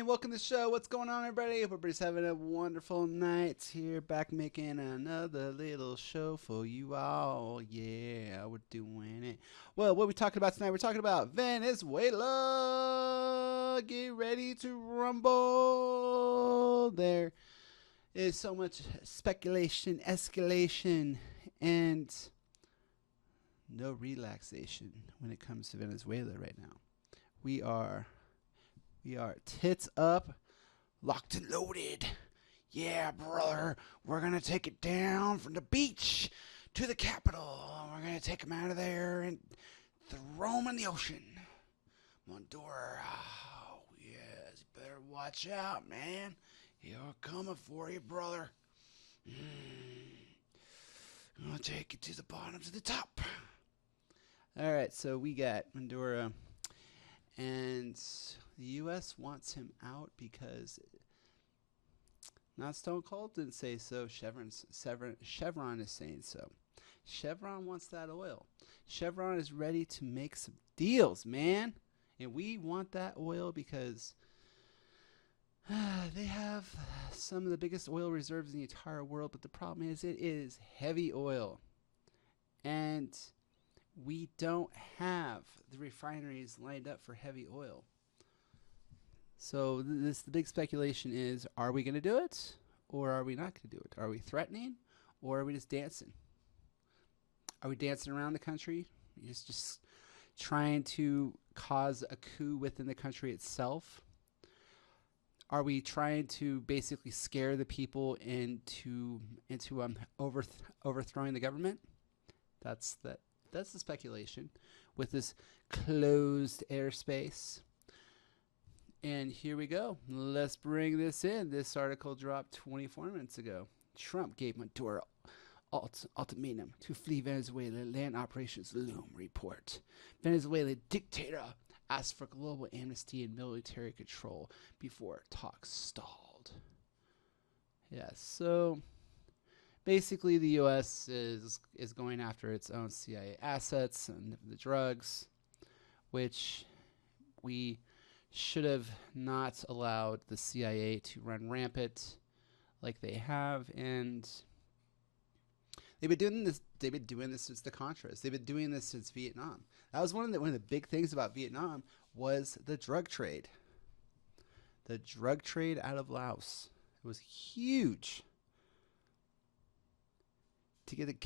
and welcome to the show. What's going on, everybody? Hope everybody's having a wonderful night. Here, back making another little show for you all. Yeah, we're doing it. Well, what are we talking about tonight? We're talking about Venezuela. Get ready to rumble. There is so much speculation, escalation, and no relaxation when it comes to Venezuela right now. We are tits up, locked and loaded. Yeah, brother, we're gonna take it down from the beach to the capital. We're gonna take them out of there and throw them in the ocean. Mondura, oh, yes, you better watch out, man. You're coming for you, brother. I'm gonna take it to the bottom, to the top. All right, so we got Mondura. And the U.S. wants him out because not Stone Cold didn't say so. Chevron is saying so. Chevron wants that oil. Chevron is ready to make some deals, man. And we want that oil because they have some of the biggest oil reserves in the entire world. But the problem is it is heavy oil. And we don't have the refineries lined up for heavy oil. So the big speculation is, are we going to do it or are we not going to do it? Are we threatening or are we just dancing? Are we dancing around the country? Just trying to cause a coup within the country itself? Are we trying to basically scare the people into overthrowing the government? That's the speculation with this closed airspace. And here we go. Let's bring this in. This article dropped 24 minutes ago. Trump gave Maduro ultimatum to flee Venezuela. Land operations loom report. Venezuelan dictator asked for global amnesty and military control before talks stalled. Yeah, so basically, the U.S. is going after its own CIA assets and the drugs, which we should have not allowed the CIA to run rampant like they have, and they've been doing this. They've been doing this since the Contras. They've been doing this since Vietnam. That was one of the big things about Vietnam was the drug trade. The drug trade out of Laos. It was huge. To get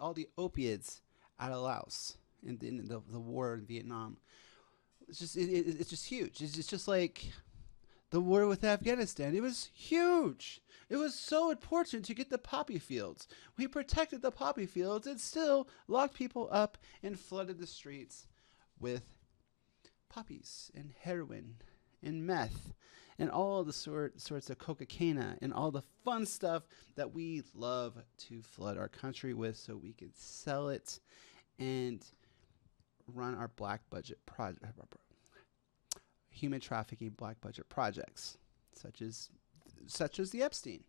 all the opiates out of Laos in the war in Vietnam. It's just huge. It's just like the war with Afghanistan. It was huge. It was so important to get the poppy fields. We protected the poppy fields and still locked people up and flooded the streets with poppies and heroin and meth and all the sorts of cocaine and all the fun stuff that we love to flood our country with so we can sell it and run our black budget human trafficking black budget projects such as the Epstein.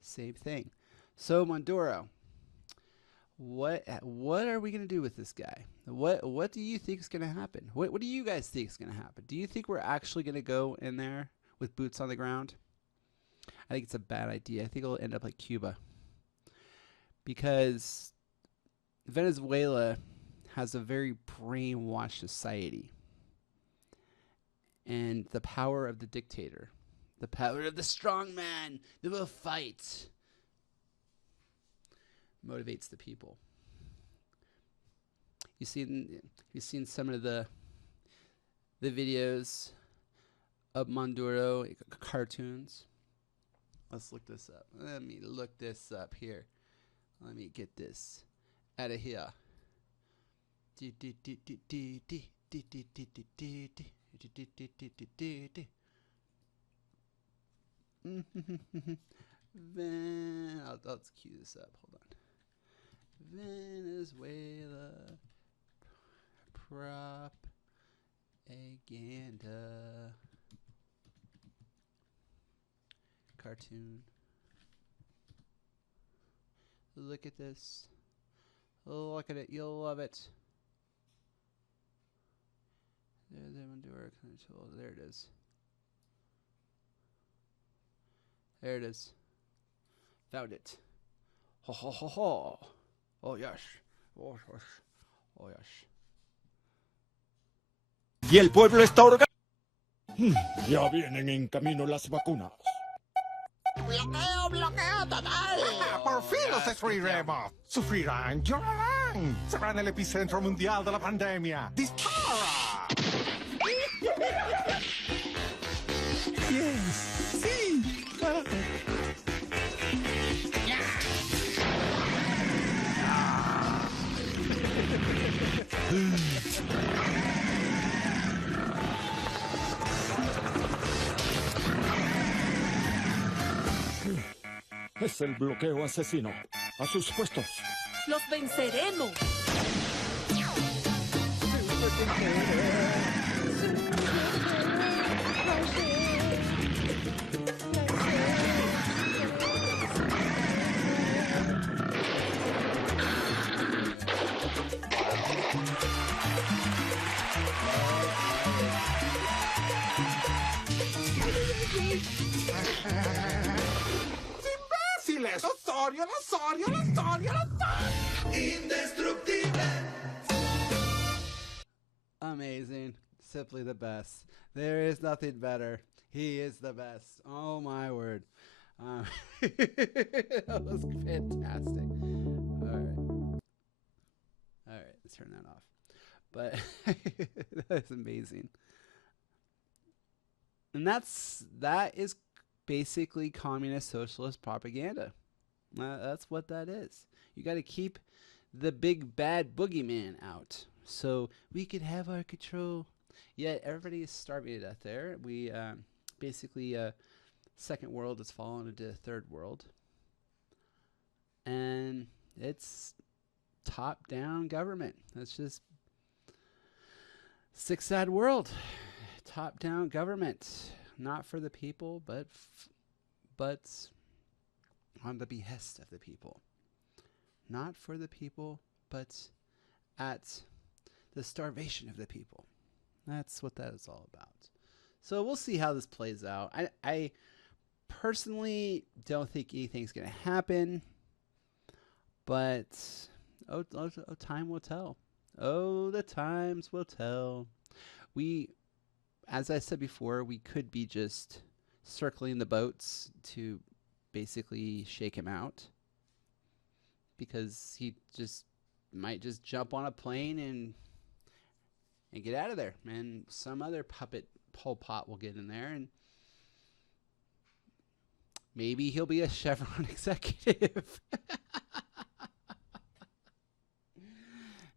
Same thing. So Maduro, what are we going to do with this guy? What do you think is going to happen? What do you guys think is going to happen? Do you think we're actually going to go in there with boots on the ground? I think it's a bad idea. I think it'll end up like Cuba. Because Venezuela has a very brainwashed society. And the power of the dictator, the power of the strong man that will fight, motivates the people. You've seen some of the videos of Maduro cartoons. Let's look this up. Let me look this up here. Let me get this out of here. Let's cue this up. Hold on. Venezuela propaganda cartoon. Look at this. Look at it. You'll love it. There it is. There it is. Found it. Ho ho ho ho. Oh yes. Oh yes. Oh yes. Y el pueblo está orgulloso. Ya vienen en camino las vacunas. Bloqueo total. Por fin los destruiremos. Sufrirán, llorarán. Serán el epicentro mundial de la pandemia. ¡Dispara! Yes. Sí. Es el bloqueo asesino. A sus puestos. ¡Los venceremos! ¡Imbéciles! ¡Osorio, Osorio, Osorio, Osorio! Indestructible. Amazing. Simply the best. There is nothing better. He is the best. Oh my word. That was fantastic. All right, let's turn that off. But that's amazing. And that is basically communist socialist propaganda. That's what that is. You got to keep the big bad boogeyman out so we could have our control. Yet everybody is starving to death there. We basically second world has fallen into third world, and it's top down government. That's just sick sad world. Top down government, not for the people, but on the behest of the people. Not for the people, but at the starvation of the people. That's what that is all about. So we'll see how this plays out. I personally don't think anything's going to happen, but time will tell. Oh, the times will tell. As I said before, we could be just circling the boats to basically shake him out, because he just might just jump on a plane and get out of there, and some other puppet Pol Pot will get in there, and maybe he'll be a Chevron executive.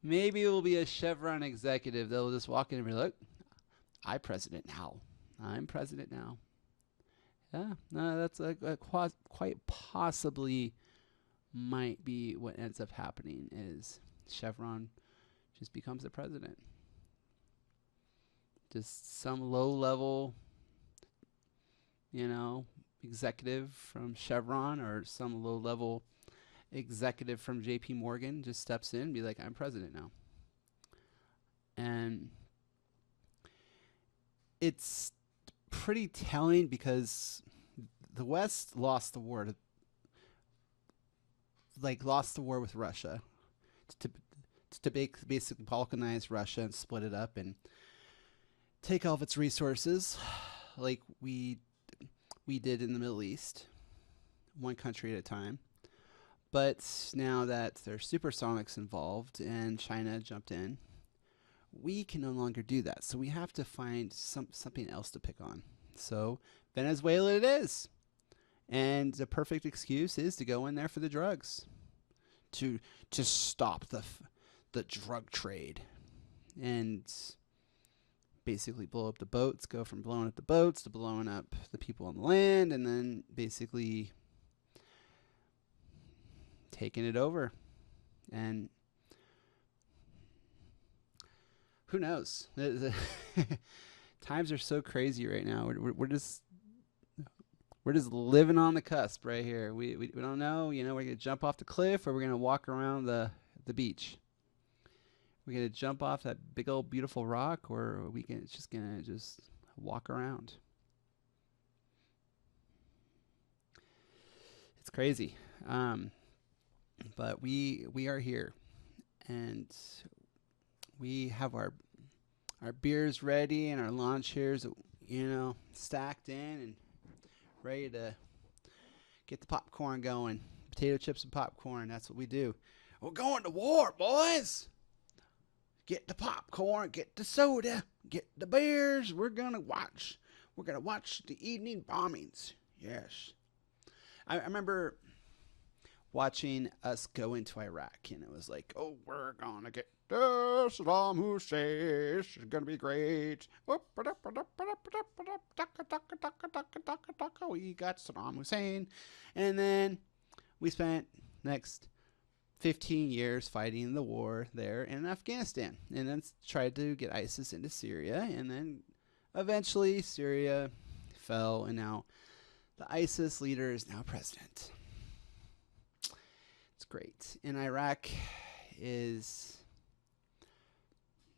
Maybe it will be a Chevron executive. They'll just walk in and be like, I'm president now. I'm president now. Yeah, no, that's quite possibly might be what ends up happening, is Chevron just becomes the president. Just some low-level, executive from Chevron, or some low-level executive from JP Morgan just steps in and be like, I'm president now. And it's pretty telling, because the West lost the war with Russia to basically balkanize Russia and split it up and take all of its resources, like we did in the Middle East, one country at a time. But now that there's supersonics involved and China jumped in, we can no longer do that. So we have to find something else to pick on. So Venezuela it is. And the perfect excuse is to go in there for the drugs, to stop the drug trade, and basically blow up the boats, go from blowing up the boats to blowing up the people on the land, and then basically taking it over. And who knows? Times are so crazy right now. We're just living on the cusp right here. We don't know, we're going to jump off the cliff, or we're going to walk around the beach. We're gonna jump off that big old beautiful rock, or are we can just gonna just walk around? It's crazy, but we are here, and we have our beers ready and our lawn chairs, stacked in and ready to get the popcorn going. Potato chips and popcorn. That's what we do. We're going to war, boys. Get the popcorn, get the soda, get the beers. We're gonna watch the evening bombings. Yes. I remember watching us go into Iraq, and it was like, oh, we're gonna get Saddam Hussein. This is gonna be great. We got Saddam Hussein, and then we spent next 15 years fighting the war there in Afghanistan, and then tried to get ISIS into Syria, and then eventually Syria fell, and now the ISIS leader is now president. It's great. And Iraq is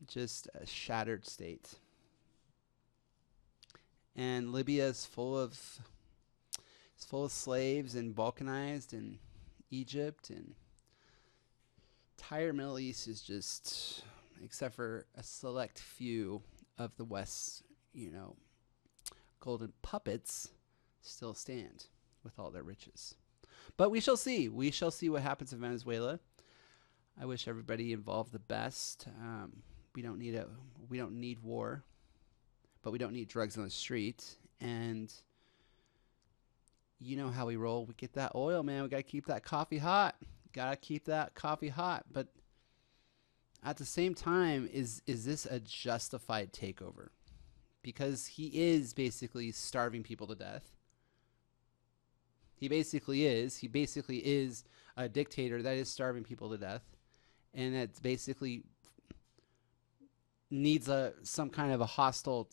just a shattered state. And Libya is full of slaves and balkanized, and Egypt and entire Middle East is just, except for a select few of the West's, golden puppets, still stand with all their riches. But we shall see. We shall see what happens in Venezuela. I wish everybody involved the best. We don't need war, but we don't need drugs on the street. And you know how we roll. We get that oil, man. We got to keep that coffee hot. But at the same time, is this a justified takeover? Because he is basically starving people to death. He basically is a dictator that is starving people to death, and it basically needs some kind of a hostile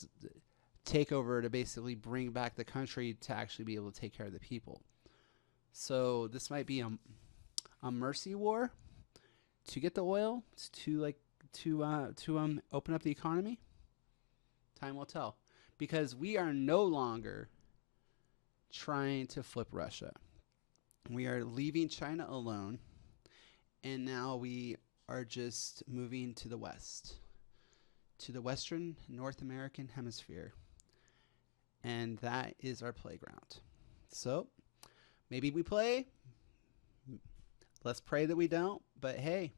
takeover to basically bring back the country to actually be able to take care of the people. So this might be a mercy war to get the oil, to open up the economy. Time will tell, because we are no longer trying to flip Russia. We are leaving China alone, and now we are just moving to the west, to the Western North American hemisphere, and that is our playground. So maybe we play. Let's pray that we don't, but hey,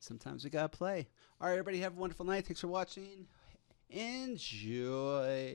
sometimes we gotta play. All right, everybody, have a wonderful night. Thanks for watching. Enjoy.